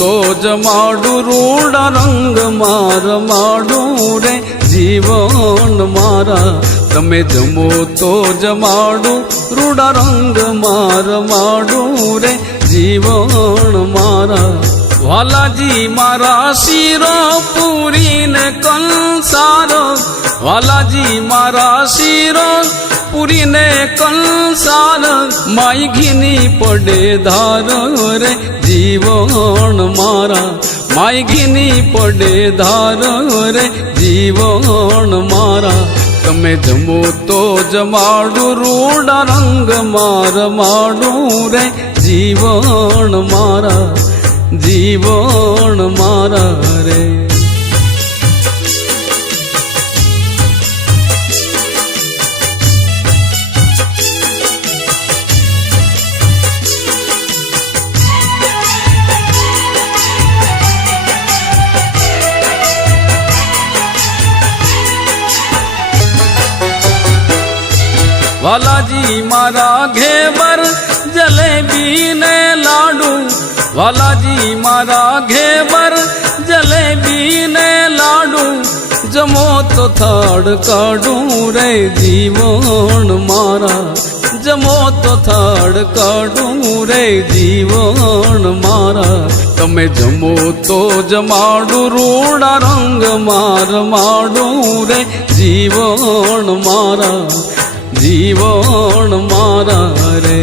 તો જમાડું રૂડા રંગ રમાડું રે જીવન મારા. તમે જમો તો જમાડું રૂડા રંગ રમાડું રે જીવન મારા. વાલાજી મારા શિરો પૂરીને કંસારો, વાલાજી મારા શિરો પૂરીને કંસાર. માઈ ઘીની પડે ધાર રે જીવન મારા. માઈ ઘીની પડે ધાર રે જીવન મારા. તમે જમો તો જમાડું રૂડા રંગ રમાડું રે જીવન મારા. જીવન મારા રે. વાલાજી મારા ઘેવર જલેબી ને લાડુ, વાલાજી મારા ઘેવર જલેબી ને લાડુ. જમો તો થાળ કાઢું રે જીવન મારા. જમો તો થાળ કાઢું રે જીવન મારા. તમે જમો તો જમાડું રૂડા રંગ રમાડું રે જીવન મારા. જીવન મારા રે.